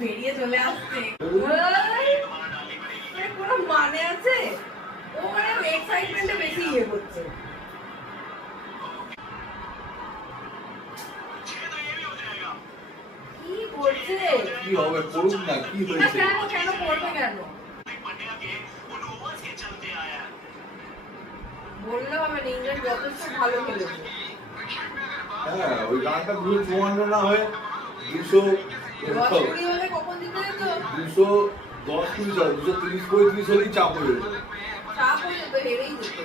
বেরিয়ে চলে আসছে কোনো মানে আছে? ও মানে এক্সাইটমেন্টে বেশি ইয়ে করছে। কি করছে? কি হবে করুক না, কি হয়েছে? কেন কেন করবে কেন? বললে হবে না, ইংল্যান্ড যথেষ্ট ভালো খেলেছে। হ্যাঁ ওই গানটা 254 না হয়ে 220 হলে কখন জিতে যেত? 210 230 35 হলেই চাপ হয়ে যেত। চাপ হয়ে যেত, হেরেই যেত।